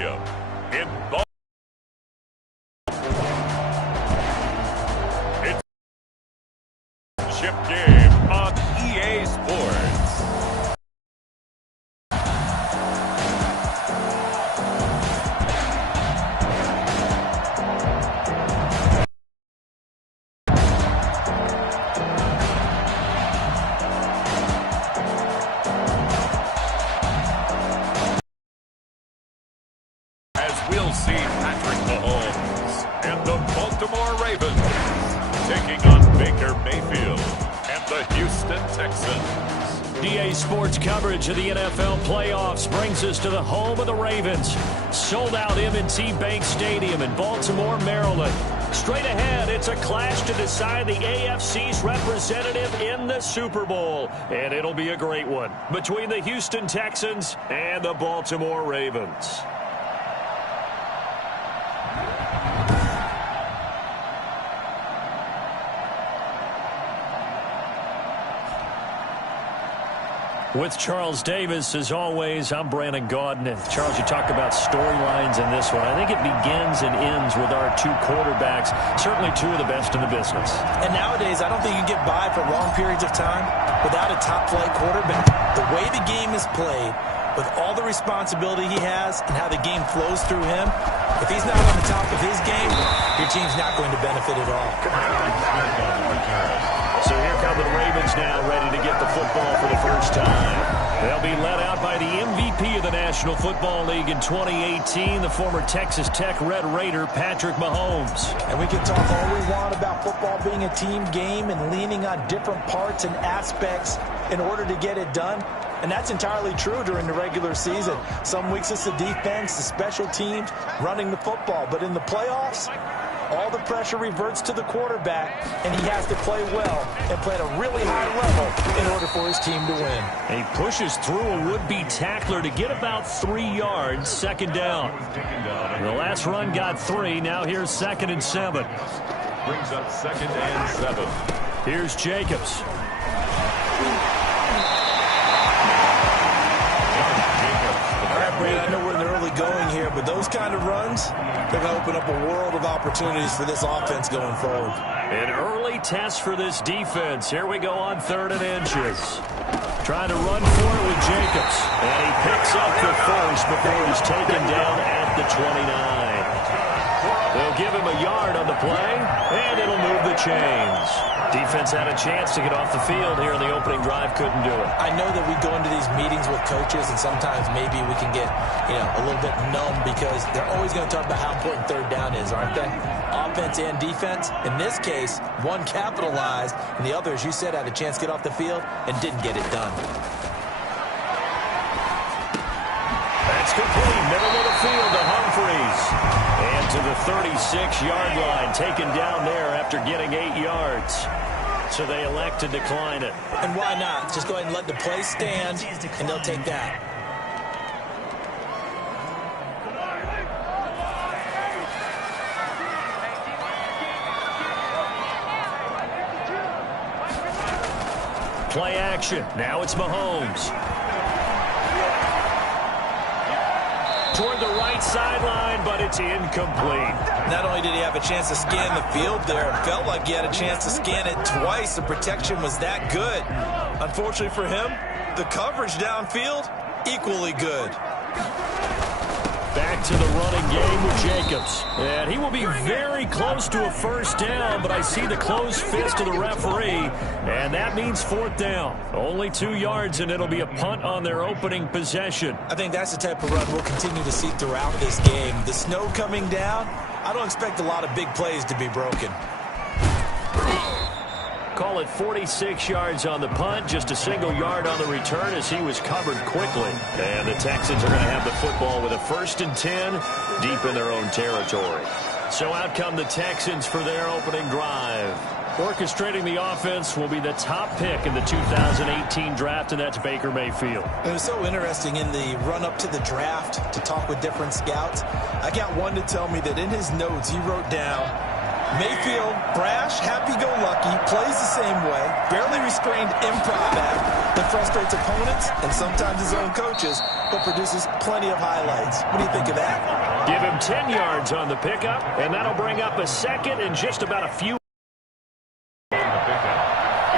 Stadium in Baltimore. It's a chip game on EA Sports. We'll see Patrick Mahomes and the Baltimore Ravens taking on Baker Mayfield and the Houston Texans. EA Sports coverage of the NFL playoffs brings us to the home of the Ravens. Sold out M&T Bank Stadium in Baltimore, Maryland. Straight ahead, it's a clash to decide the AFC's representative in the Super Bowl. And it'll be a great one between the Houston Texans and the Baltimore Ravens. With Charles Davis, as always, I'm Brandon Gaudin. And Charles, you talk about storylines in this one. I think it begins and ends with our two quarterbacks, certainly two of the best in the business. And nowadays, I don't think you can get by for long periods of time without a top-flight quarterback. The way the game is played, with all the responsibility he has and how the game flows through him, if he's not on the top of his game, your team's not going to benefit at all. So here come the Ravens now, ready to get the football for the first time. They'll be led out by the MVP of the National Football League in 2018, the former Texas Tech Red Raider, Patrick Mahomes. And we can talk all we want about football being a team game and leaning on different parts and aspects in order to get it done. And that's entirely true during the regular season. Some weeks it's the defense, the special teams, running the football. But in the playoffs, all the pressure reverts to the quarterback, and he has to play well and play at a really high level in order for his team to win. He pushes through a would-be tackler to get about 3 yards, second down. The last run got 3. Now here's 2nd and 7. Brings up 2nd and 7. Here's Jacobs. I know we're in the early going here, but those kind of runs, they're going to open up a world of opportunities for this offense going forward. An early test for this defense. Here we go on 3rd and inches. Trying to run for it with Jacobs. And he picks up the first before he's taken down at the 29. They'll give him a yard on the play, and it'll move the chains. Defense had a chance to get off the field here in the opening drive, couldn't do it. I know that we go into these meetings with coaches, and sometimes maybe we can get, a little bit numb because they're always going to talk about how important 3rd down is, aren't they? Offense and defense. In this case, one capitalized, and the other, as you said, had a chance to get off the field and didn't get it done. That's complete. Middle of the field to Humphreys. And to the 36-yard line, taken down there after getting 8 yards. So they elect to decline it. And why not? Just go ahead and let the play stand, and they'll take that. Play action. Now it's Mahomes. Toward the right sideline, but it's incomplete. Not only did he have a chance to scan the field there, it felt like he had a chance to scan it twice. The protection was that good. Unfortunately for him, the coverage downfield, equally good. Back to the running game with Jacobs. And he will be very close to a first down, but I see the closed fist of the referee, and that means 4th down. Only 2 yards, and it'll be a punt on their opening possession. I think that's the type of run we'll continue to see throughout this game. The snow coming down, I don't expect a lot of big plays to be broken. Call it 46 yards on the punt, just a single yard on the return as he was covered quickly. And the Texans are going to have the football with a 1st and 10 deep in their own territory. So out come the Texans for their opening drive. Orchestrating the offense will be the top pick in the 2018 draft, and that's Baker Mayfield. It was so interesting in the run-up to the draft to talk with different scouts. I got one to tell me that in his notes he wrote down, Mayfield, brash, happy-go-lucky, plays the same way, barely restrained improv act that frustrates opponents and sometimes his own coaches, but produces plenty of highlights. What do you think of that? Give him 10 yards on the pickup, and that'll bring up a second and just about a few. On the pickup,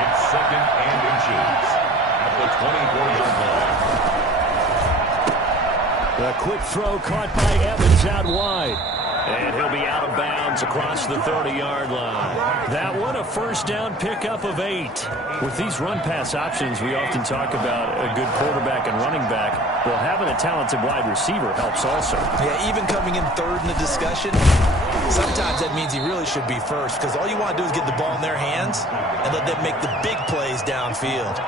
it's second and inches at the 24-yard line. A quick throw caught by Evans out wide. And he'll be out of bounds across the 30-yard line. That one, a first down pickup of 8. With these run-pass options, we often talk about a good quarterback and running back. Well, having a talented wide receiver helps also. Yeah, even coming in third in the discussion, sometimes that means he really should be first, because all you want to do is get the ball in their hands and let them make the big plays downfield.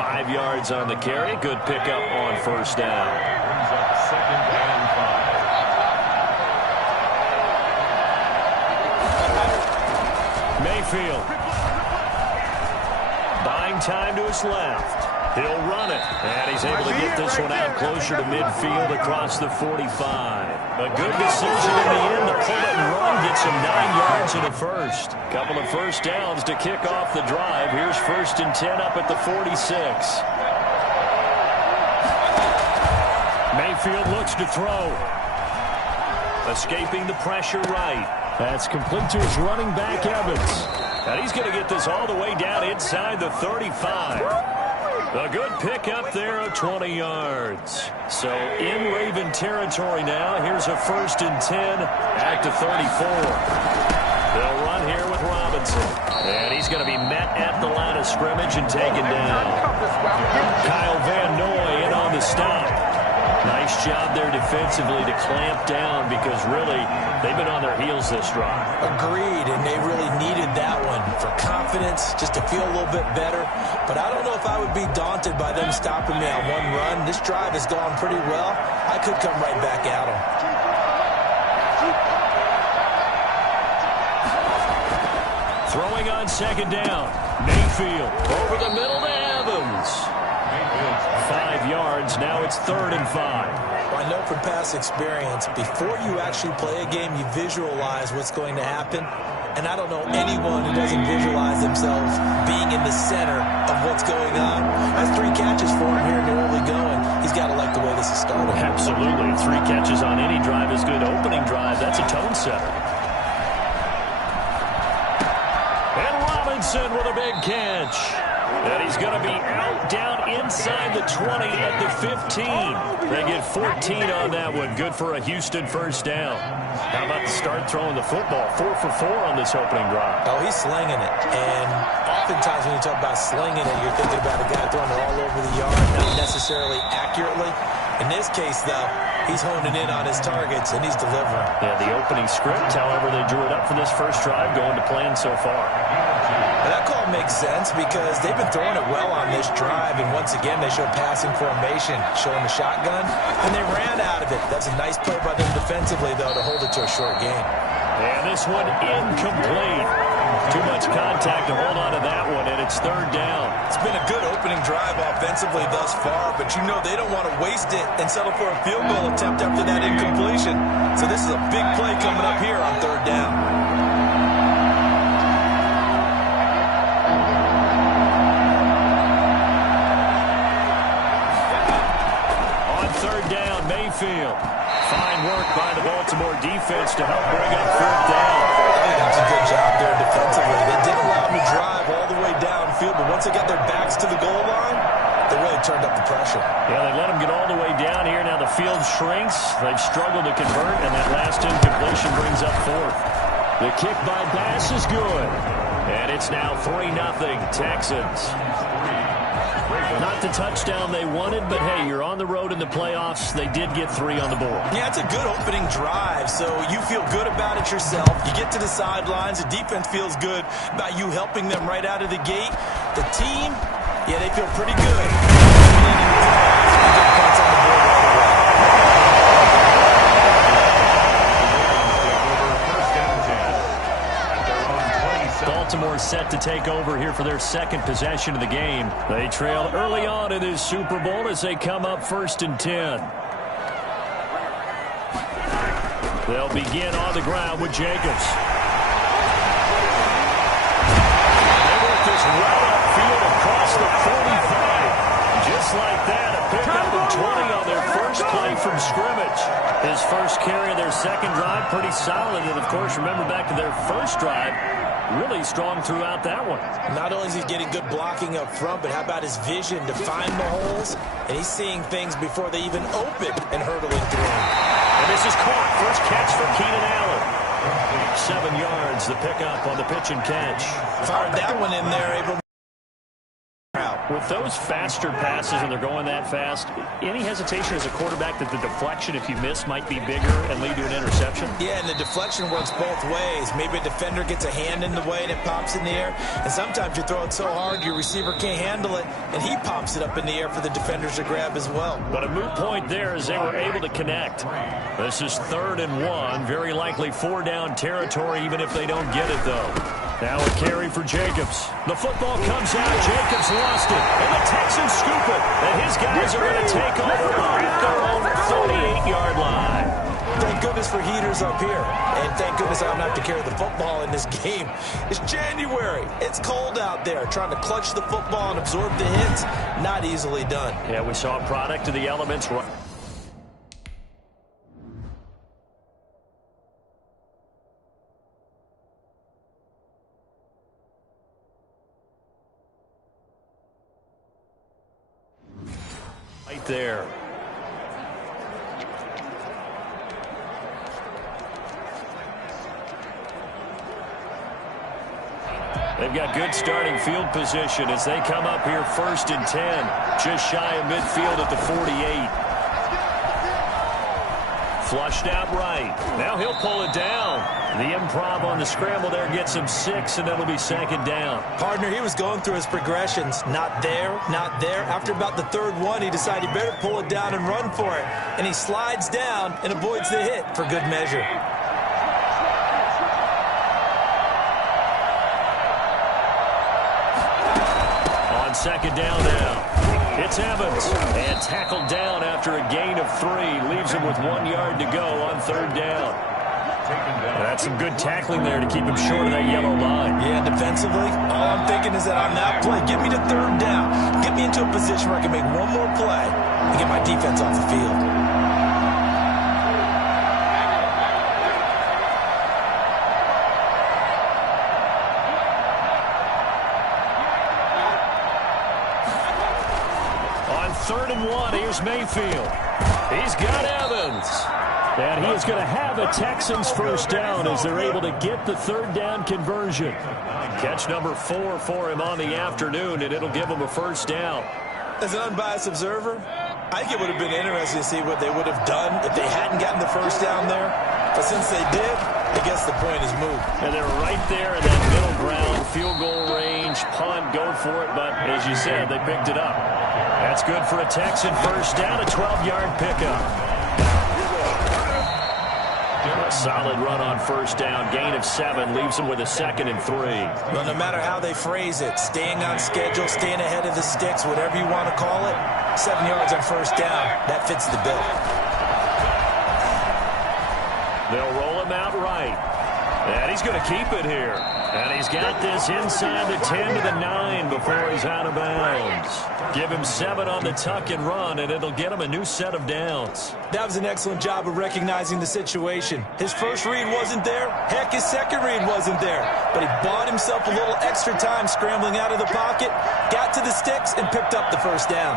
5 yards on the carry. Good pickup on first down. Brings up second and 5. Mayfield. Buying time to his left. He'll run it. And he's able to get this one out closer to midfield across the 45. A good decision in the end to pull it and run. Gets him 9 yards in a first. Couple of first downs to kick off the drive. Here's first and 10 up at the 46. Mayfield looks to throw. Escaping the pressure right. That's complete to his running back, Evans. And he's going to get this all the way down inside the 35. A good pickup there of 20 yards. So in Raven territory now. Here's a first and 10 at the 34. They'll run here with Robinson. And he's going to be met at the line of scrimmage and taken down. Kyle Van Noy in on the stop. Nice job there defensively to clamp down, because really they've been on their heels this drive. Agreed, and they really needed that one for confidence, just to feel a little bit better. But I don't know if I would be daunted by them stopping me on one run. This drive has gone pretty well. I could come right back at them. Throwing on second down. Mayfield over the middle to Evans. 5 yards. Now it's 3rd and 5. Well, I know from past experience, before you actually play a game, you visualize what's going to happen. And I don't know anyone who doesn't visualize themselves being in the center of what's going on. That's 3 catches for him here in the early going. He's got to like the way this is starting. Absolutely. 3 catches on any drive is good. Opening drive, that's a tone setter. And Robinson with a big catch. And he's going to be out down inside the 20 at the 15. They get 14 on that one. Good for a Houston first down. How about the start throwing the football? 4 for 4 on this opening drive. Oh, he's slinging it. And oftentimes when you talk about slinging it, you're thinking about a guy throwing it all over the yard, not necessarily accurately. In this case, though, he's honing in on his targets, and he's delivering. Yeah, the opening script, however, they drew it up for this first drive, going to plan so far. And that call makes sense because they've been throwing it well on this drive, and once again, they showed passing formation, showing the shotgun, and they ran out of it. That's a nice play by them defensively, though, to hold it to a short game. And this one incomplete. Too much contact to hold on to that one, and it's 3rd down. It's been a good opening drive offensively thus far, but you know they don't want to waste it and settle for a field goal attempt after that incompletion. So this is a big play coming up here on 3rd down. On 3rd down, Mayfield. Fine work by the Baltimore defense to help bring up 4th down. That's a good job there defensively. They did allow them to drive all the way downfield, but once they got their backs to the goal line, they really turned up the pressure. Yeah, they let them get all the way down here. Now the field shrinks. They've struggled to convert, and that last incompletion brings up 4th. The kick by Bass is good. And it's now 3-0 Texans. Not the touchdown they wanted, but hey, you're on the road in the playoffs. They did get 3 on the board. Yeah, it's a good opening drive, so you feel good about it yourself. You get to the sidelines. The defense feels good about you helping them right out of the gate. The team, yeah, they feel pretty good. Baltimore set to take over here for their second possession of the game. They trailed early on in this Super Bowl as they come up 1st and 10. They'll begin on the ground with Jacobs. goes right upfield across the 45. Just like that, a pickup of 20 on their first play from scrimmage. His first carry of their second drive, pretty solid. And, of course, remember back to their first drive, really strong throughout that one. Not only is he getting good blocking up front, but how about his vision to find the holes? And he's seeing things before they even open and hurdling through them. And this is caught. First catch for Keenan Allen. 7 yards, the pickup on the pitch and catch. Fired that one in there, able to with those faster passes when they're going that fast, any hesitation as a quarterback that the deflection, if you miss, might be bigger and lead to an interception? Yeah, and the deflection works both ways. Maybe a defender gets a hand in the way and it pops in the air. And sometimes you throw it so hard your receiver can't handle it, and he pops it up in the air for the defenders to grab as well. But a moot point there as they were able to connect. This is 3rd and 1. Very likely 4-down territory, even if they don't get it, though. Now a carry for Jacobs. The football comes out. Jacobs lost it. And the Texans scoop it. And his guys are going to take over at their own 38-yard line. Thank goodness for heaters up here. And thank goodness I don't have to carry the football in this game. It's January. It's cold out there. Trying to clutch the football and absorb the hits, not easily done. Yeah, we saw a product of the elements. Right there. They've got good starting field position as they come up here 1st and 10. Just shy of midfield at the 48. Flushed out right. Now he'll pull it down. The improv on the scramble there gets him 6, and it'll be 2nd down. Partner, he was going through his progressions. Not there, not there. After about the 3rd one, he decided he better pull it down and run for it. And he slides down and avoids the hit for good measure. On 2nd down now. It's Evans, and tackled down after a gain of 3. Leaves him with 1 yard to go on 3rd down. That's some good tackling there to keep him short of that yellow line. Yeah, defensively, all I'm thinking is that on that play, get me to 3rd down. Get me into a position where I can make one more play and get my defense off the field. On 3rd and 1, here's Mayfield. He's got Evans. And he is going to have a Texans first down as they're able to get the 3rd down conversion. Catch number 4 for him on the afternoon, and it'll give him a first down. As an unbiased observer, I think it would have been interesting to see what they would have done if they hadn't gotten the first down there. But since they did, I guess the point is moved. And they're right there in that middle ground, field goal range, punt, go for it. But as you said, they picked it up. That's good for a Texan first down, a 12-yard pickup. A solid run on first down. Gain of 7 leaves him with a 2nd and 3. Well, no matter how they phrase it, staying on schedule, staying ahead of the sticks, whatever you want to call it, 7 yards on first down, that fits the bill. They'll roll him out right. And he's going to keep it here. And he's got this inside the 10 to the 9 before he's out of bounds. Give him 7 on the tuck and run, and it'll get him a new set of downs. That was an excellent job of recognizing the situation. His first read wasn't there. Heck, his second read wasn't there. But he bought himself a little extra time scrambling out of the pocket, got to the sticks, and picked up the first down.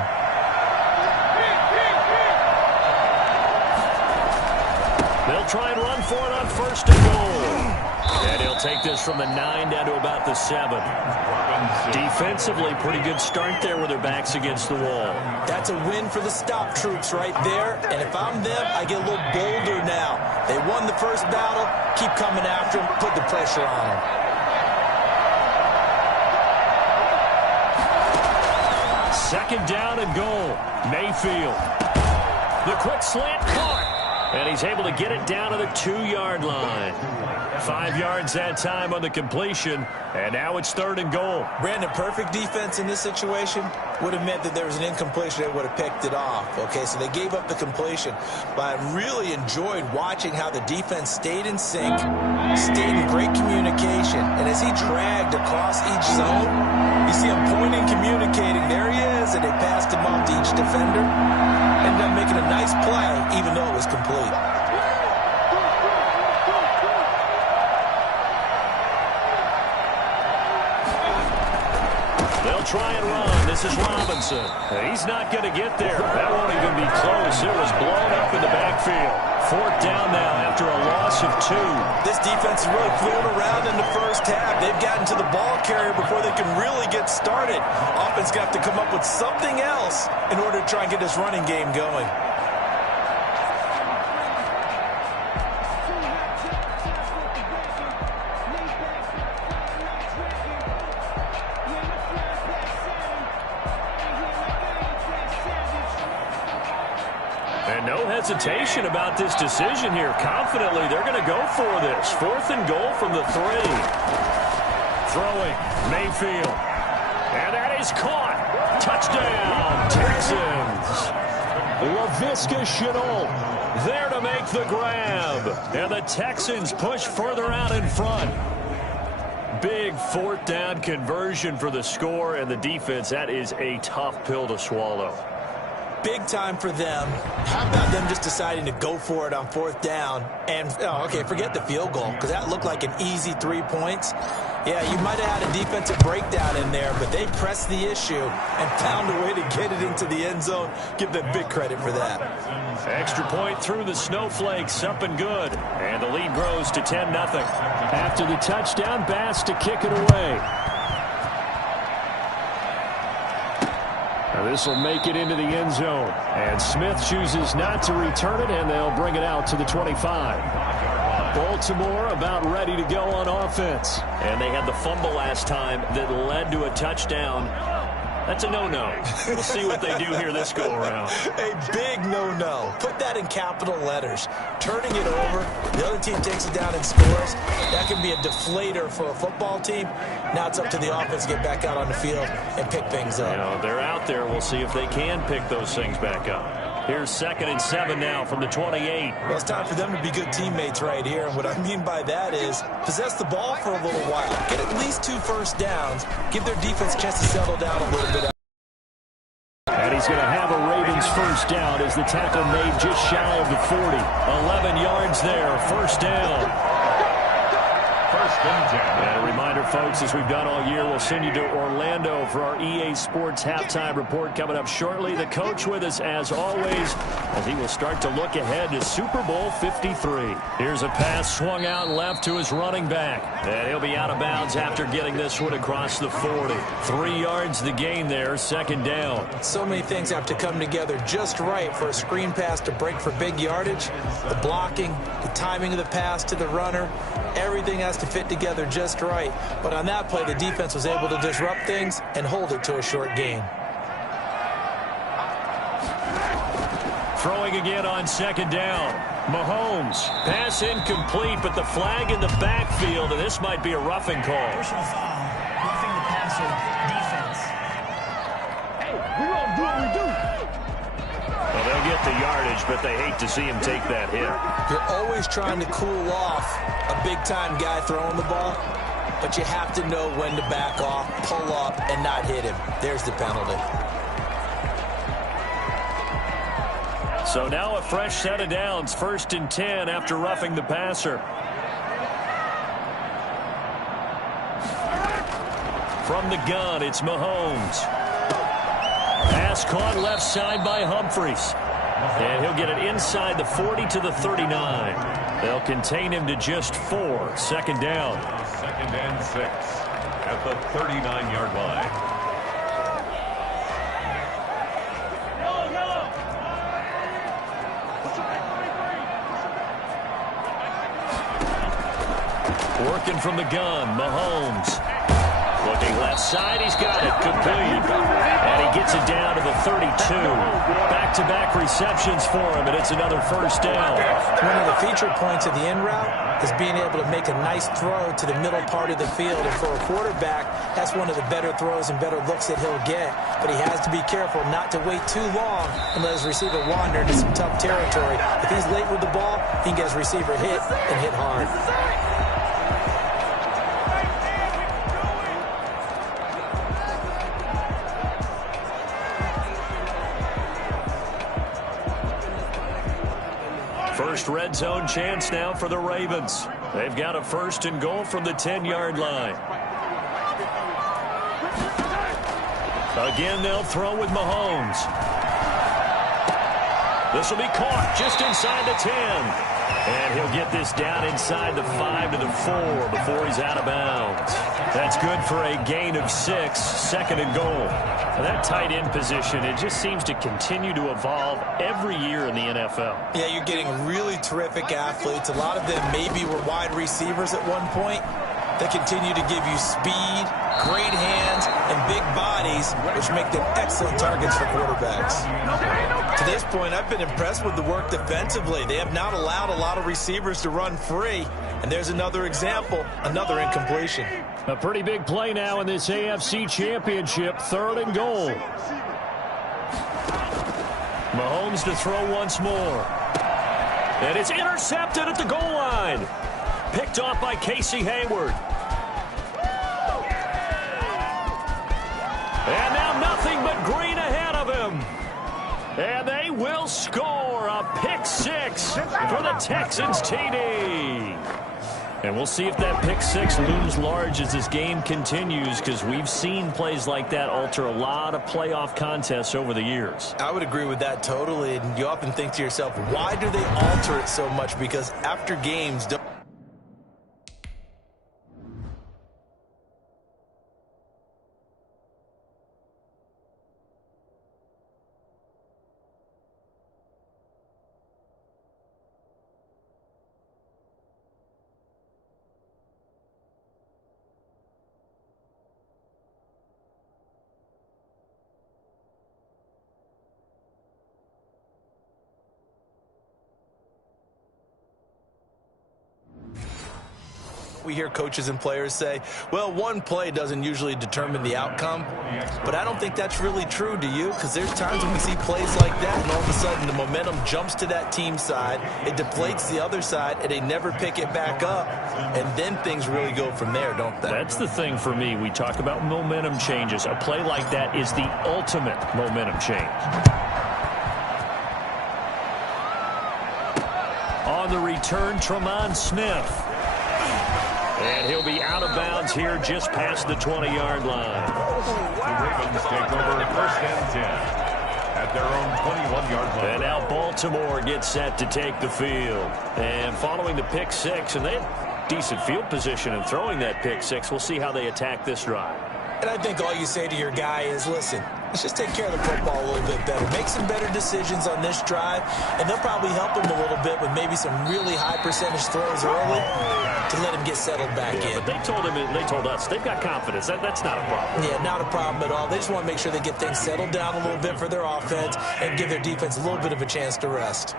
They'll try and run for it on 1st and goal. And he'll take this from the 9 down to about the 7. Defensively, pretty good start there with their backs against the wall. That's a win for the stop troops right there. And if I'm them, I get a little bolder now. They won the first battle. Keep coming after them. Put the pressure on them. Second down and goal. Mayfield. The quick slant caught. And he's able to get it down to the 2-yard line. 5 yards that time on the completion, and now it's 3rd and goal. Brandon, perfect defense in this situation would have meant that there was an incompletion. They would have picked it off. Okay, so they gave up the completion. But I really enjoyed watching how the defense stayed in sync, stayed in great communication. And as he dragged across each zone, you see him pointing, communicating. There he is, and they passed him off to each defender. Ended up making a nice play, even though it was complete. They'll try and run. This is Robinson. He's not going to get there. That won't even be close. It was blown up in the backfield. 4th down now after a loss of 2. This defense is really fooling around in the first half. They've gotten to the ball carrier before they can really get started. Offense got to come up with something else in order to try and get this running game going. No hesitation about this decision here. Confidently, they're going to go for this. 4th and goal from the 3. Throwing, Mayfield. And that is caught. Touchdown, Texans. Laviska Shenault there to make the grab. And the Texans push further out in front. Big 4th down conversion for the score, and the defense, that is a tough pill to swallow. Big time for them. How about them just deciding to go for it on 4th down? And, okay, forget the field goal, because that looked like an easy 3 points. Yeah, you might have had a defensive breakdown in there, but they pressed the issue and found a way to get it into the end zone. Give them big credit for that. Extra point through the snowflakes, up and good. And the lead grows to 10-0. After the touchdown, Bass to kick it away. Now this will make it into the end zone. And Smith chooses not to return it, and they'll bring it out to the 25. Baltimore about ready to go on offense. And they had the fumble last time that led to a touchdown. That's a no-no. We'll see what they do here this go-around. A big no-no. Put that in capital letters. Turning it over, the other team takes it down and scores. That can be a deflator for a football team. Now it's up to the offense to get back out on the field and pick things up. You know, they're out there. We'll see if they can pick those things back up. Here's 2nd and 7 now from the 28. Well, it's time for them to be good teammates right here. And what I mean by that is possess the ball for a little while. Get at least 2 first downs. Give their defense a chance to settle down a little bit. And he's going to have a Ravens first down as the tackle made just shy of the 40. 11 yards there, first down. And a reminder, folks, as we've done all year, we'll send you to Orlando for our EA Sports halftime report coming up shortly. The coach with us, as always, as he will start to look ahead to Super Bowl 53. Here's a pass swung out left to his running back. And he'll be out of bounds after getting this one across the 40. 3 yards the gain there, 2nd down. So many things have to come together just right for a screen pass to break for big yardage. The blocking, the timing of the pass to the runner, everything has to fit together just right. But on that play, the defense was able to disrupt things and hold it to a short gain. Throwing again on 2nd down. Mahomes. Pass incomplete, but the flag in the backfield, and this might be a roughing call. Personal foul. Roughing the passer. Defense. Hey, we all do what we do. Well, they'll get the yardage, but they hate to see him take that hit. You're always trying to cool off a big-time guy throwing the ball, but you have to know when to back off, pull up, and not hit him. There's the penalty. So now a fresh set of downs, 1st and 10 after roughing the passer. From the gun, it's Mahomes. Pass caught left side by Humphries. And he'll get it inside the 40 to the 39. They'll contain him to just 4. 2nd down. 2nd and 6 at the 39-yard line. Working from the gun, Mahomes. Looking left side, he's got it. Complete. And he gets it down to the 32. Back-to-back receptions for him, and it's another first down. One of the feature points of the in route is being able to make a nice throw to the middle part of the field. And for a quarterback, that's one of the better throws and better looks that he'll get. But he has to be careful not to wait too long and let his receiver wander into some tough territory. If he's late with the ball, he can get his receiver hit and hit hard. First red zone chance now for the Ravens. They've got a first and goal from the 10-yard line. Again, they'll throw with Mahomes. This will be caught just inside the 10. And he'll get this down inside the 5 to the 4 before he's out of bounds. That's good for a gain of 6, second and goal. And that tight end position, it just seems to continue to evolve every year in the NFL. Yeah, you're getting really terrific athletes. A lot of them maybe were wide receivers at one point. They continue to give you speed, great hands, and big bodies, which make them excellent targets for quarterbacks. To this point, I've been impressed with the work defensively. They have not allowed a lot of receivers to run free. And there's another example, another incompletion. A pretty big play now in this AFC Championship, third and goal. Mahomes to throw once more. And it's intercepted at the goal line. Picked off by Casey Hayward. And now nothing but green ahead of him. And they will score a pick 6 for the Texans TD. And we'll see if that pick 6 looms large as this game continues, because we've seen plays like that alter a lot of playoff contests over the years. I would agree with that totally. And you often think to yourself, why do they alter it so much? Because after games, we hear coaches and players say, well, one play doesn't usually determine the outcome. But I don't think that's really true, do you? Because there's times when we see plays like that, and all of a sudden the momentum jumps to that team side, it deflates the other side, and they never pick it back up. And then things really go from there, don't they? That's the thing for me. We talk about momentum changes. A play like that is the ultimate momentum change. On the return, Tremont Smith. And he'll be out of bounds here just past the 20-yard line. The Ravens take over first and 10 at their own 21-yard line. And now Baltimore gets set to take the field. And following the pick 6, and they have decent field position in throwing that pick 6. We'll see how they attack this drive. And I think all you say to your guy is, listen, let's just take care of the football a little bit better. Make some better decisions on this drive, and they'll probably help him a little bit with maybe some really high percentage throws early to let him get settled back in. But they told us they've got confidence. That's not a problem. Yeah, not a problem at all. They just want to make sure they get things settled down a little bit for their offense and give their defense a little bit of a chance to rest.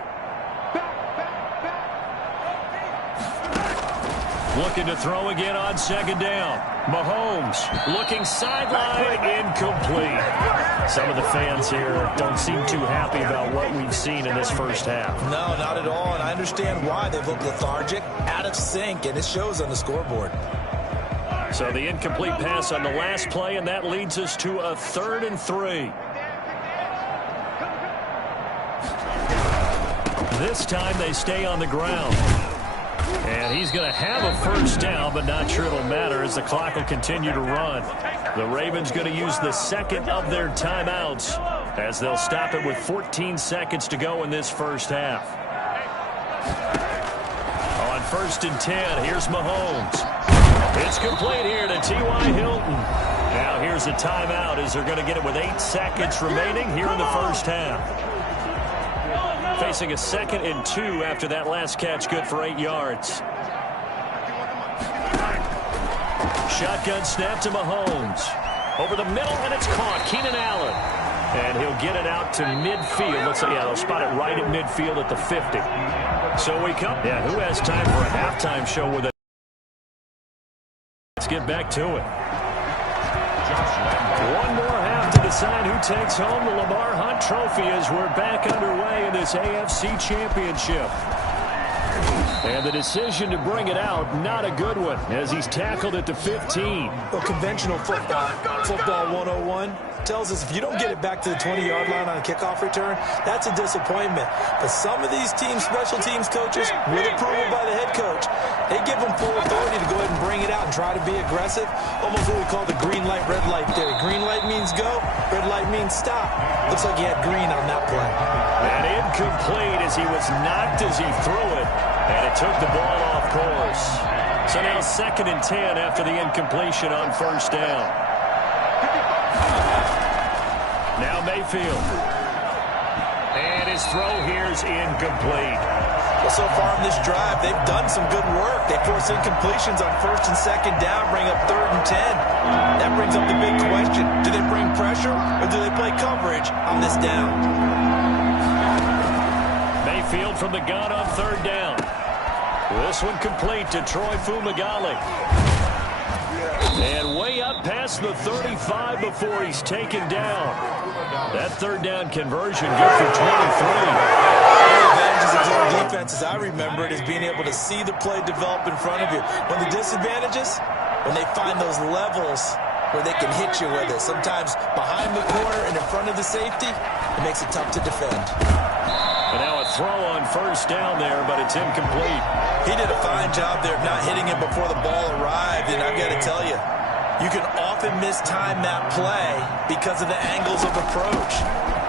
Looking to throw again on second down. Mahomes looking sideline, incomplete. Some of the fans here don't seem too happy about what we've seen in this first half. No, not at all, and I understand why. They've looked lethargic, out of sync, and it shows on the scoreboard. So the incomplete pass on the last play, and that leads us to a 3rd and 3. This time they stay on the ground. And he's going to have a first down, but not sure it'll matter as the clock will continue to run. The Ravens going to use the second of their timeouts as they'll stop it with 14 seconds to go in this first half. On 1st and 10, here's Mahomes. It's complete here to T.Y. Hilton. Now here's a timeout as they're going to get it with 8 seconds remaining here in the first half. Facing a 2nd and 2 after that last catch, good for 8 yards. Shotgun snap to Mahomes. Over the middle, and it's caught. Keenan Allen. And he'll get it out to midfield. Looks like, yeah, they'll spot it right at midfield at the 50. So we come. Yeah, who has time for a halftime show with it? Let's get back to it. One more half to decide who takes home the Lamar Hunt Trophy as we're back underway in this AFC Championship. And the decision to bring it out, not a good one, as he's tackled at the 15. Well, conventional football 101, tells us if you don't get it back to the 20-yard line on a kickoff return, that's a disappointment. But some of these teams, special teams coaches, with approval by the head coach, they give them full authority to go ahead and bring it out and try to be aggressive. Almost what we call the green light, red light theory. Green light means go, red light means stop. Looks like he had green on that play. And incomplete as he was knocked as he threw it. And it took the ball off course. So now 2nd and 10 after the incompletion on first down. Now Mayfield. And his throw here is incomplete. Well, so far in this drive, they've done some good work. They force incompletions on 1st and 2nd down, bring up 3rd and 10. That brings up the big question. Do they bring pressure or do they play coverage on this down? Mayfield from the gun on 3rd down. This one complete to Troy Fumagalli. And way up past the 35 before he's taken down. That 3rd down conversion good for 23. The advantages of zone defense, as I remember it, is being able to see the play develop in front of you. When the disadvantages, when they find those levels where they can hit you with it. Sometimes behind the corner and in front of the safety, it makes it tough to defend. And now a throw on 1st down there, but it's incomplete. He did a fine job there of not hitting it before the ball arrived, and I've got to tell you, you can often mistime that play because of the angles of approach.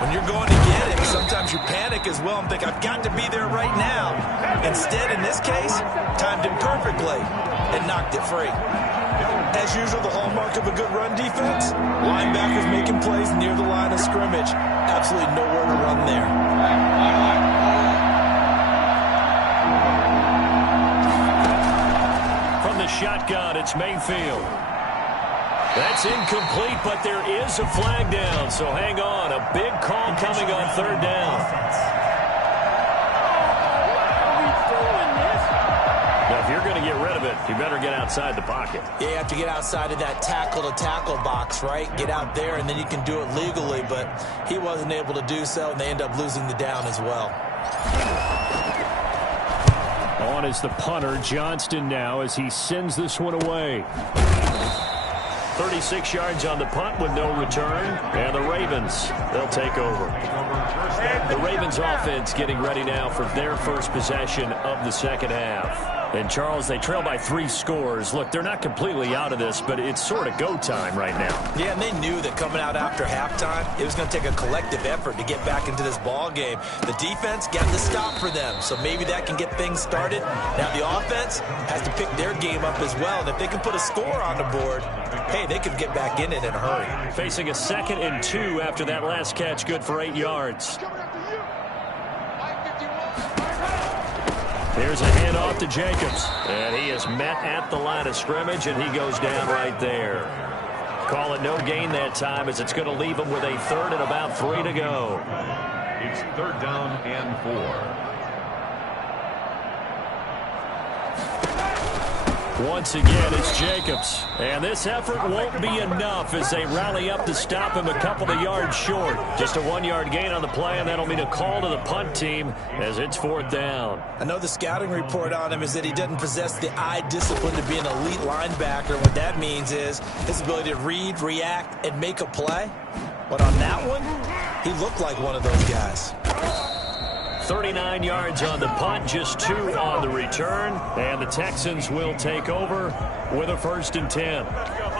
When you're going to get it, sometimes you panic as well and think, I've got to be there right now. Instead, in this case, timed it perfectly and knocked it free. As usual, the hallmark of a good run defense, linebackers making plays near the line of scrimmage. Absolutely nowhere to run there. From the shotgun, it's Mayfield. That's incomplete, but there is a flag down, so hang on. A big call coming on 3rd down. Now, if you're going to get rid of it, you better get outside the pocket. Yeah, you have to get outside of that tackle-to-tackle box, right? Get out there, and then you can do it legally, but he wasn't able to do so, and they end up losing the down as well. On is the punter, Johnston now, as he sends this one away. 36 yards on the punt with no return. And the Ravens, they'll take over. The Ravens offense getting ready now for their first possession of the 2nd half. And, Charles, they trail by 3 scores. Look, they're not completely out of this, but it's sort of go time right now. Yeah, and they knew that coming out after halftime, it was going to take a collective effort to get back into this ball game. The defense got the stop for them, so maybe that can get things started. Now the offense has to pick their game up as well, and if they can put a score on the board, hey, they could get back in it in a hurry. Facing a 2nd and 2 after that last catch, good for 8 yards. Here's a handoff to Jacobs. And he is met at the line of scrimmage, and he goes down right there. Call it no gain that time, as it's going to leave him with a 3rd and about 3 to go. It's 3rd down and 4. Once again, it's Jacobs. And this effort won't be enough as they rally up to stop him a couple of yards short. Just a 1-yard gain on the play, and that'll mean a call to the punt team as it's 4th down. I know the scouting report on him is that he doesn't possess the eye discipline to be an elite linebacker. What that means is his ability to read, react, and make a play. But on that one, he looked like one of those guys. 39 yards on the punt, just 2 on the return, and the Texans will take over with a 1st and 10.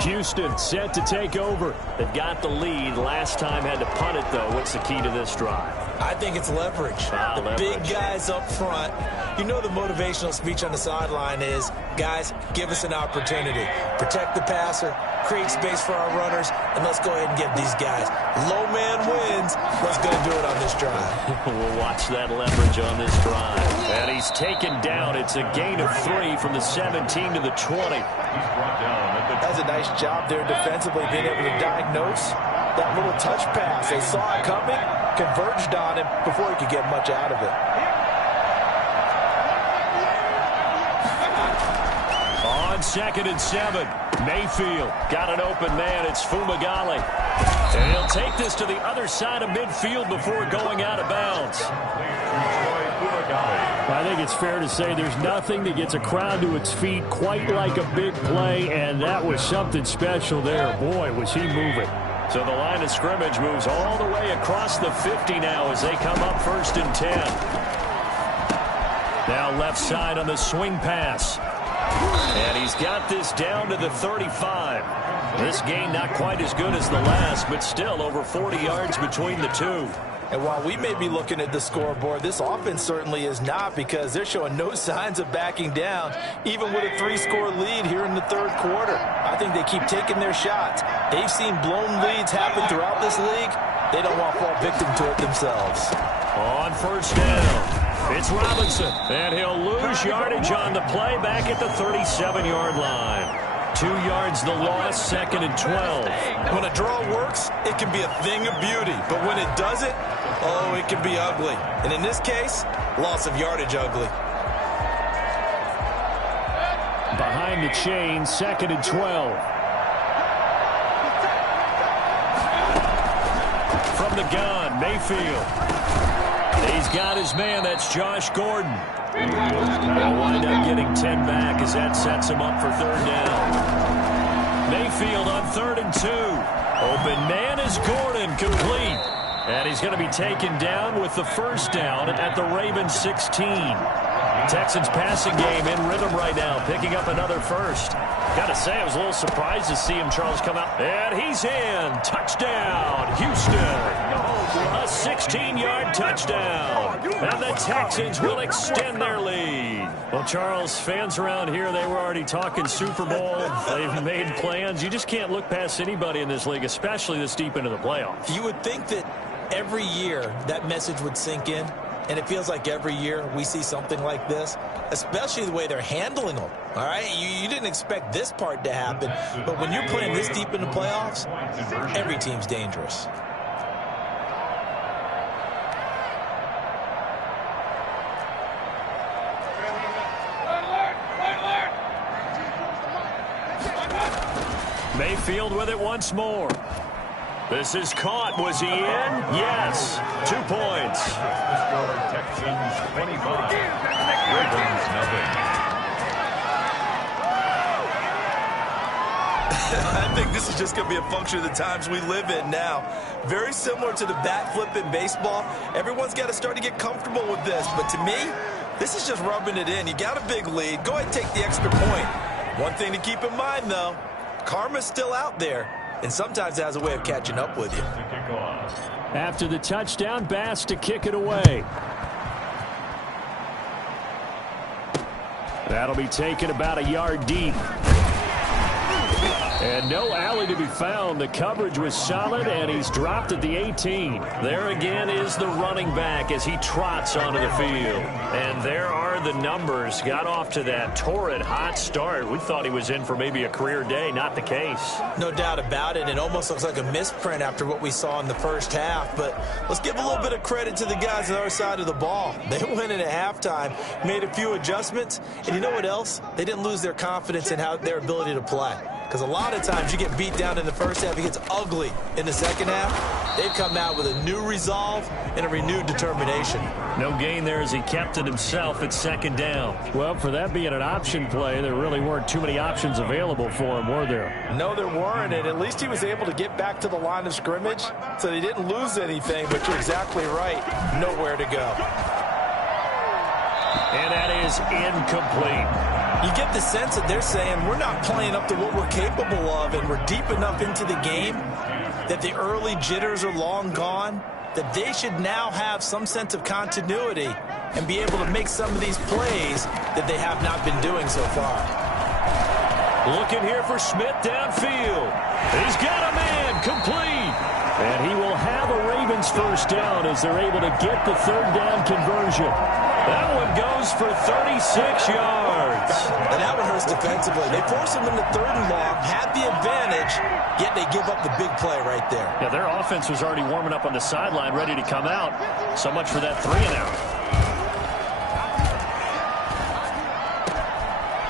Houston set to take over. They've got the lead. Last time had to punt it, though. What's the key to this drive? I think it's leverage. The big guys up front. You know the motivational speech on the sideline is, guys, give us an opportunity. Protect the passer, create space for our runners, and let's go ahead and give these guys Low man wins. What's going to do it on this drive? We'll watch that leverage on this drive. And he's taken down. It's a gain of 3 from the 17 to the 20. That's a nice job there defensively, being able to diagnose that little touch pass. They saw it coming, converged on him before he could get much out of it. On 2nd and 7, Mayfield got an open man. It's Fumagalli. And he'll take this to the other side of midfield before going out of bounds. I think it's fair to say there's nothing that gets a crowd to its feet quite like a big play, and that was something special there. Boy, was he moving. So the line of scrimmage moves all the way across the 50 now as they come up 1st and 10. Now left side on the swing pass. And he's got this down to the 35. This gain not quite as good as the last, but still over 40 yards between the two. And while we may be looking at the scoreboard, this offense certainly is not, because they're showing no signs of backing down, even with a 3-score lead here in the 3rd quarter. I think they keep taking their shots. They've seen blown leads happen throughout this league. They don't want to fall victim to it themselves. On 1st down, it's Robinson, and he'll lose yardage on the play back at the 37-yard line. 2 yards the loss, 2nd and 12. When a draw works, it can be a thing of beauty. But when it doesn't, oh, it can be ugly. And in this case, loss of yardage ugly. Behind the chain, 2nd and 12. From the gun, Mayfield. He's got his man. That's Josh Gordon. He'll wind up getting 10 back as that sets him up for 3rd down. Mayfield on 3rd and 2. Open man is Gordon, complete. And he's going to be taken down with the 1st down at the Ravens 16. Texans passing game in rhythm right now, picking up another 1st. Got to say, I was a little surprised to see him, Charles, come out. And he's in. Touchdown, Houston. A 16-yard touchdown. And the Texans will extend their lead. Well, Charles, fans around here, they were already talking Super Bowl. They've made plans. You just can't look past anybody in this league, especially this deep into the playoffs. You would think that every year that message would sink in. And it feels like every year we see something like this, especially the way they're handling them. All right, you didn't expect this part to happen, but when you're playing this deep in the playoffs, every team's dangerous. Mayfield with it once more. This is caught. Was he in? Yes. 2 points. Texans 25. Ravens nothing. I think this is just going to be a function of the times we live in now. Very similar to the bat flip in baseball. Everyone's got to start to get comfortable with this. But to me, this is just rubbing it in. You got a big lead. Go ahead and take the extra point. One thing to keep in mind, though, karma's still out there. And sometimes it has a way of catching up with you. After the touchdown, Bass to kick it away. That'll be taken about a yard deep. And no alley to be found. The coverage was solid, and he's dropped at the 18. There again is the running back as he trots onto the field. And there are the numbers. Got off to that torrid hot start. We thought he was in for maybe a career day. Not the case. No doubt about it. It almost looks like a misprint after what we saw in the 1st half. But let's give a little bit of credit to the guys on the other side of the ball. They went in at halftime, made a few adjustments. And you know what else? They didn't lose their confidence in their ability to play. Because a lot of times you get beat down in the 1st half, it gets ugly in the 2nd half. They've come out with a new resolve and a renewed determination. No gain there as he kept it himself at 2nd down. Well, for that being an option play, there really weren't too many options available for him, were there? No, there weren't, and at least he was able to get back to the line of scrimmage, so they didn't lose anything, but you're exactly right, nowhere to go. And that is incomplete. You get the sense that they're saying we're not playing up to what we're capable of, and we're deep enough into the game that the early jitters are long gone, that they should now have some sense of continuity and be able to make some of these plays that they have not been doing so far. Looking here for Smith downfield. He's got a man complete. And he will have a Ravens first down as they're able to get the third down conversion. That one goes for 36 yards. And that one hurts defensively. They force him into third and long, had the advantage, yet they give up the big play right there. Yeah, their offense was already warming up on the sideline, ready to come out. So much for that 3-and-out.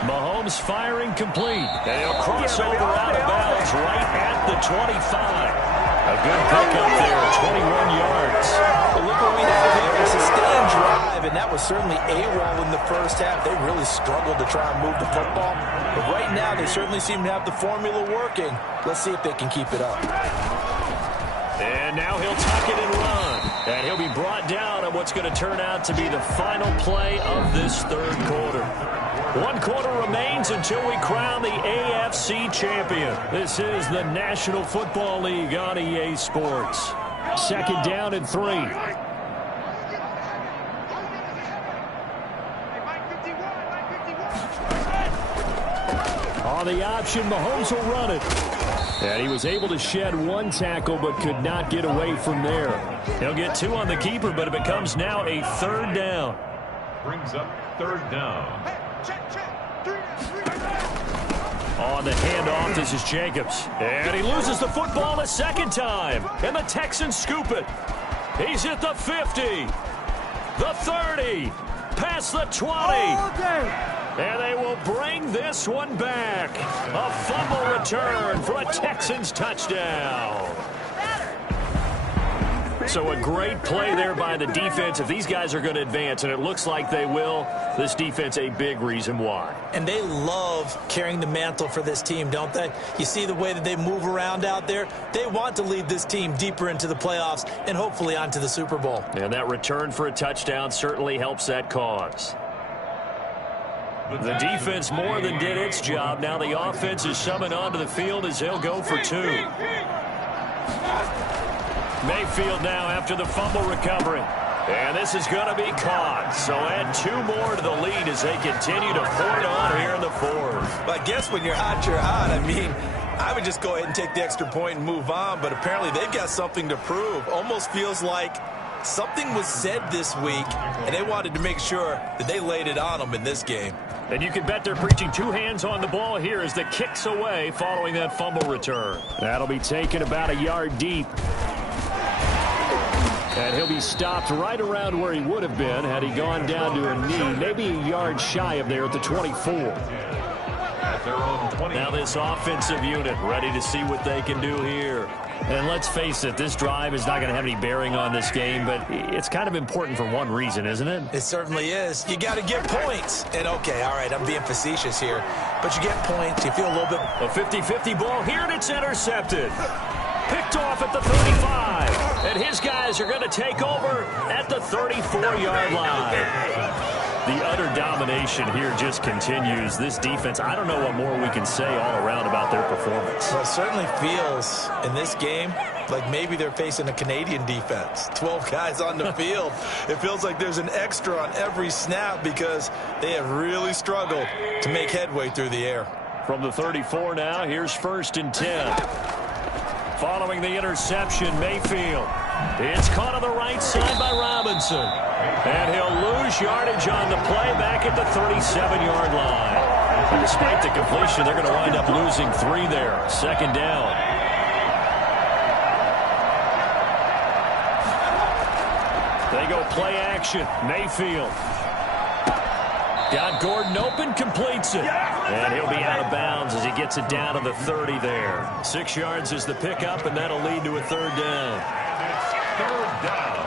Mahomes firing complete. And he'll cross over out of bounds right at the 25. A good pickup there, 21 yards. Well, look what we have here. A sustained drive, and that was certainly AWOL in the first half. They really struggled to try and move the football. But right now, they certainly seem to have the formula working. Let's see if they can keep it up. And now he'll tuck it and run. And he'll be brought down on what's going to turn out to be the final play of this third quarter. 1 quarter remains until we crown the AFC champion. This is the National Football League on EA Sports. 2nd down and 3. On the option, Mahomes will run it. And he was able to shed 1 tackle but could not get away from there. He'll get 2 on the keeper, but it becomes now a 3rd down. Brings up 3rd down. On the handoff, this is Jacobs. And he loses the football a 2nd time. And the Texans scoop it. He's at the 50. The 30. Past the 20. And they will bring this one back. A fumble return for a Texans touchdown. So a great play there by the defense. If these guys are going to advance, and it looks like they will, this defense a big reason why. And they love carrying the mantle for this team, don't they? You see the way that they move around out there? They want to lead this team deeper into the playoffs and hopefully onto the Super Bowl. And that return for a touchdown certainly helps that cause. The defense more than did its job. Now the offense is summoned onto the field as they'll go for 2. Mayfield now after the fumble recovery. And this is going to be caught. So add 2 more to the lead as they continue to pour it on here in the 4th. But I guess when you're hot, you're hot. I mean, I would just go ahead and take the extra point and move on. But apparently they've got something to prove. Almost feels like something was said this week, and they wanted to make sure that they laid it on them in this game. And you can bet they're preaching 2 hands on the ball here as the kick's away following that fumble return. That'll be taken about a yard deep. And he'll be stopped right around where he would have been had he gone down to a knee, maybe a yard shy of there at the 24. Now this offensive unit ready to see what they can do here. And let's face it, this drive is not going to have any bearing on this game, but it's kind of important for one reason, isn't it? It certainly is. You got to get points. And, okay, all right, I'm being facetious here. But you get points. You feel a little bit. A 50-50 ball here, and it's intercepted. Picked off at the 35. And his guys are going to take over at the 34-yard line. The utter domination here just continues. This defense, I don't know what more we can say all around about their performance. Well, it certainly feels in this game like maybe they're facing a Canadian defense. 12 guys on the field. It feels like there's an extra on every snap because they have really struggled to make headway through the air. From the 34 now, here's 1st and 10. Following the interception, Mayfield. It's caught on the right side by Robinson. And he'll lose yardage on the play back at the 37-yard line. And despite the completion, they're going to wind up losing 3 there. 2nd down. They go play action. Mayfield. Got Gordon open, completes it. And he'll be out of bounds as he gets it down to the 30 there. 6 yards is the pickup, and that'll lead to a 3rd down. And it's 3rd down.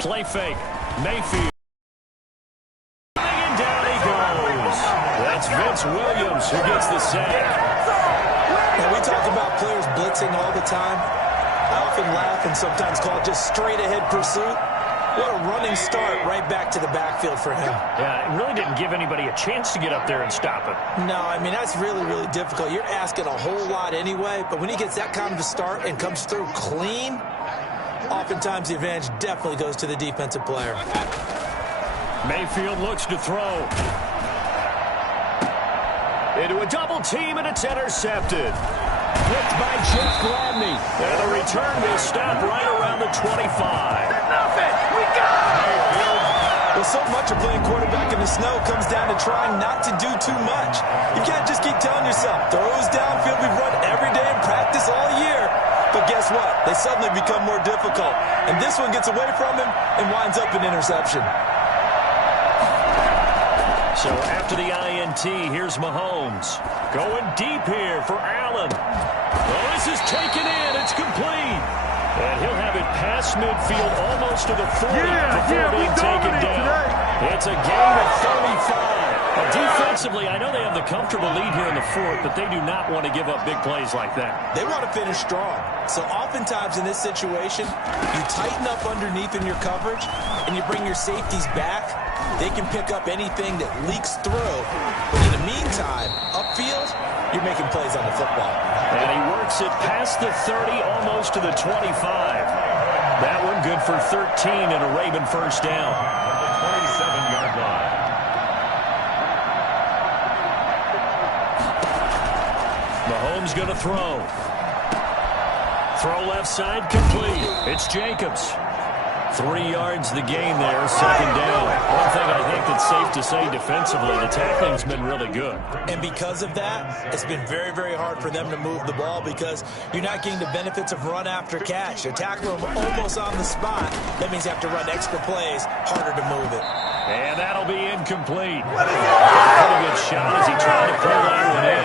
Play fake. Mayfield. And down he goes. That's Vince Williams who gets the sack. Now, we talk about players blitzing all the time. I often laugh and sometimes call it just straight-ahead pursuit. What a running start right back to the backfield for him. Yeah, it really didn't give anybody a chance to get up there and stop it. No, I mean, that's really, really difficult. You're asking a whole lot anyway, but when he gets that kind of a start and comes through clean, Oftentimes, the advantage definitely goes to the defensive player. Mayfield looks to throw. Into a double team, and it's intercepted. Picked by Jeff Gladney. And the return will stop right around the 25. Nothing. We got Well, so much of playing quarterback in the snow comes down to trying not to do too much. You can't just keep telling yourself, throws downfield we've run every day in practice all year. But guess what? They suddenly become more difficult. And this one gets away from him and winds up an interception. So after the INT, here's Mahomes. Going deep here for Allen. Oh, this is taken in. It's complete. And he'll have it past midfield almost to the 40 before being taken down. Today. It's a gain of 35. Defensively, I know they have the comfortable lead here in the fourth, but they do not want to give up big plays like that. They want to finish strong. So oftentimes in this situation, you tighten up underneath in your coverage, and you bring your safeties back. They can pick up anything that leaks through. But in the meantime, upfield, you're making plays on the football. And he works it past the 30, almost to the 25. That one good for 13 and a Raven first down. At the 27-yard line. Mahomes going to throw. Throw left side, complete. It's Jacobs. 3 yards the gain there, second down. One thing I think that's safe to say defensively, the tackling's been really good. And because of that, it's been very, very hard for them to move the ball because you're not getting the benefits of run after catch. They tackle them almost on the spot. That means you have to run extra plays, harder to move it. And that'll be incomplete. Pretty good shot as he tried to pull that one in.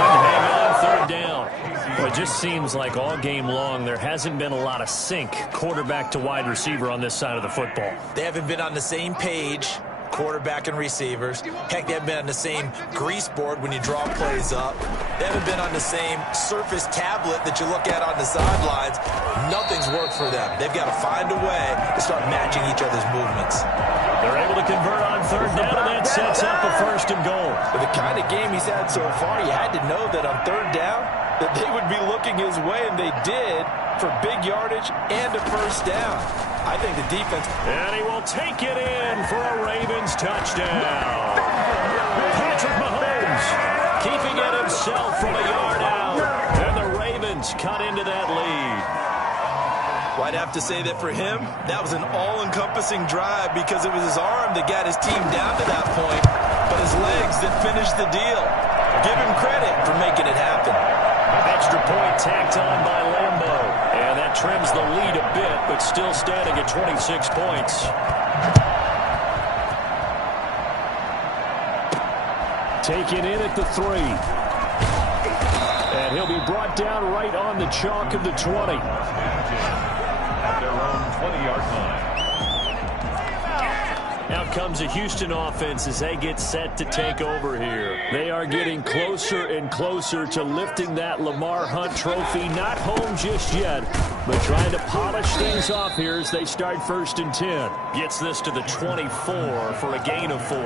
Couldn't hang on, third down. Well, it just seems like all game long there hasn't been a lot of sync quarterback to wide receiver on this side of the football. They haven't been on the same page, quarterback and receivers. Heck, they haven't been on the same grease board when you draw plays up. They haven't been on the same surface tablet that you look at on the sidelines. Nothing's worked for them. They've got to find a way to start matching each other's movements. They're able to convert on third down, and that sets up a first and goal. With the kind of game he's had so far, you had to know that on third down, that they would be looking his way, and they did, for big yardage and a first down. I think the defense... And he will take it in for a Ravens touchdown. Patrick Mahomes keeping it himself from a yard out. And the Ravens cut into that lead. Well, I'd have to say that for him, that was an all-encompassing drive because it was his arm that got his team down to that point, but his legs that finished the deal. Give him credit for making it happen. Extra point tacked on by Lambo. And that trims the lead a bit, but still standing at 26 points. Taken in at the 3. And he'll be brought down right on the chalk of the 20. At their own 20-yard line. Out comes a Houston offense as they get set to take over here. They are getting closer and closer to lifting that Lamar Hunt trophy. Not home just yet, but trying to polish things off here as they start first and 10. Gets this to the 24 for a gain of 4.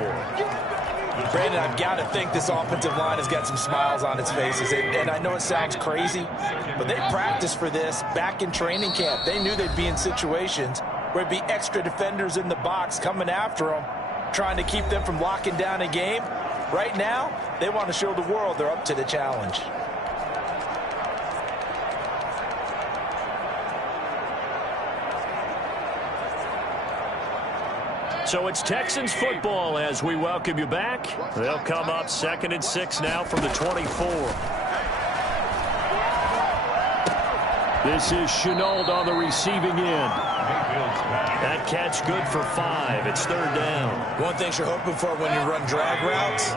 Brandon, I've got to think this offensive line has got some smiles on its faces. And I know it sounds crazy, but they practiced for this back in training camp. They knew they'd be in situations where it'd be extra defenders in the box coming after them, trying to keep them from locking down a game. Right now, they want to show the world they're up to the challenge. So it's Texans football as we welcome you back. They'll come up 2nd and 6 now from the 24. This is Chenault on the receiving end. That catch good for 5. It's third down. One thing you're hoping for when you run drag routes,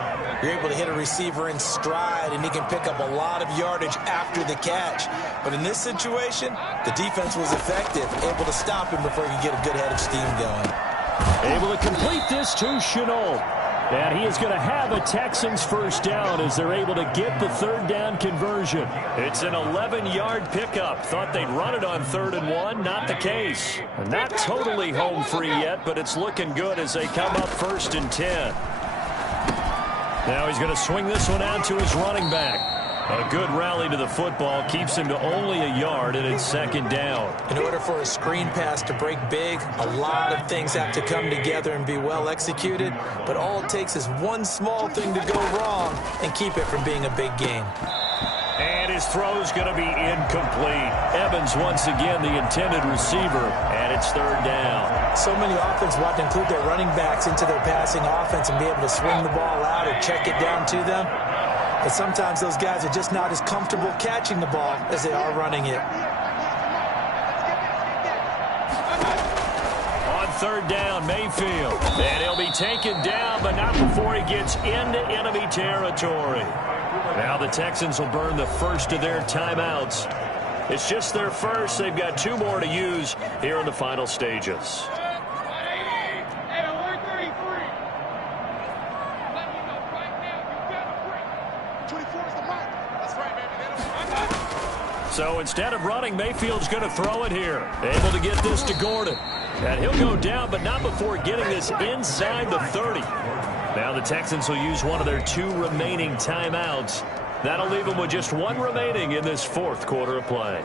you're able to hit a receiver in stride, and he can pick up a lot of yardage after the catch. But in this situation, the defense was effective, able to stop him before he could get a good head of steam going. Able to complete this to Chenault. And he is going to have a Texans first down as they're able to get the third down conversion. It's an 11-yard pickup. Thought they'd run it on 3rd and 1. Not the case. Not totally home free yet, but it's looking good as they come up 1st and 10. Now he's going to swing this one out to his running back. A good rally to the football keeps him to only a yard, and it's second down. In order for a screen pass to break big, a lot of things have to come together and be well executed, but all it takes is one small thing to go wrong and keep it from being a big game. And his throw's going to be incomplete. Evans once again the intended receiver, and it's third down. So many offenses want to include their running backs into their passing offense and be able to swing the ball out or check it down to them. But sometimes those guys are just not as comfortable catching the ball as they are running it. On third down, Mayfield. And he'll be taken down, but not before he gets into enemy territory. Now the Texans will burn the first of their timeouts. It's just their first. They've got 2 more to use here in the final stages. So instead of running, Mayfield's going to throw it here. Able to get this to Gordon. And he'll go down, but not before getting this inside the 30. Now the Texans will use one of their 2 remaining timeouts. That'll leave them with just 1 remaining in this fourth quarter of play.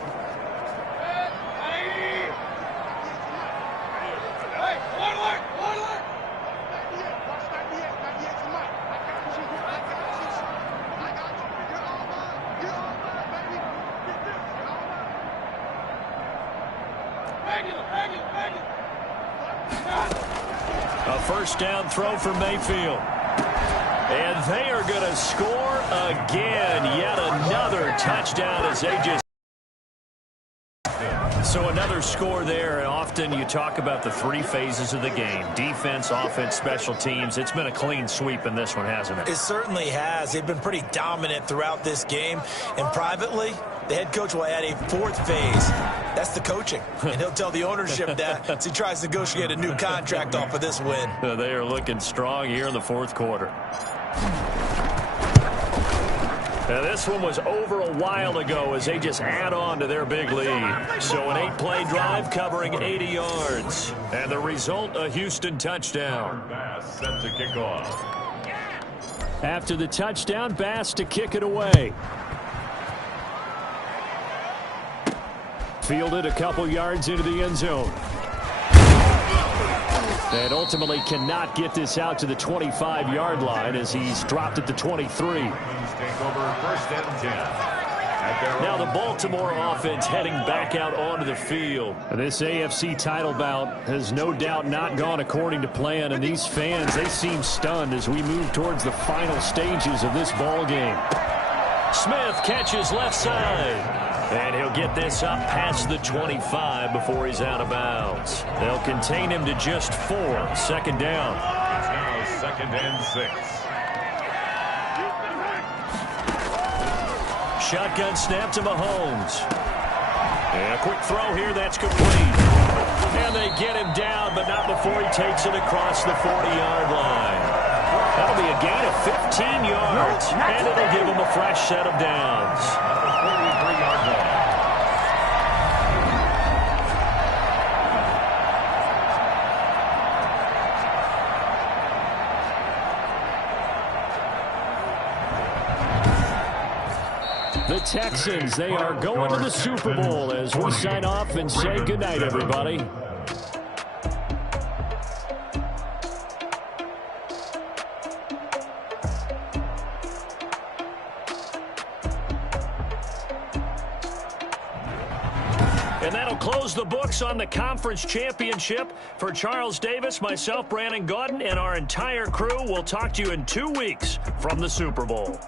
A first down throw for Mayfield. And they are going to score again. Yet another touchdown as they just... So another score there, and often you talk about the 3 phases of the game. Defense, offense, special teams. It's been a clean sweep in this one, hasn't it? It certainly has. They've been pretty dominant throughout this game. And privately, the head coach will add a 4th phase. That's the coaching. And he'll tell the ownership that as he tries to negotiate a new contract off of this win. They are looking strong here in the fourth quarter. Now this one was over a while ago as they just add on to their big lead. So an 8-play drive covering 80 yards. And the result, a Houston touchdown. Bass set to kick off. After the touchdown, Bass to kick it away. Fielded a couple yards into the end zone. And ultimately cannot get this out to the 25-yard line as he's dropped at the 23. Take over first and 10. Now the Baltimore offense heading back out onto the field. And this AFC title bout has no doubt not gone according to plan, and these fans, they seem stunned as we move towards the final stages of this ball game. Smith catches left side. And he'll get this up past the 25 before he's out of bounds. They'll contain him to just 4. Second down. It's now second and 6. Shotgun snap to Mahomes. And a quick throw here, that's complete. And they get him down, but not before he takes it across the 40-yard line. That'll be a gain of 15 yards, and it'll give him a fresh set of downs. 43-yard line. The Texans, they are going to the Super Bowl as we sign off and say goodnight, everybody. And that'll close the books on the conference championship. For Charles Davis, myself, Brandon Gaudin, and our entire crew, we'll talk to you in 2 weeks from the Super Bowl.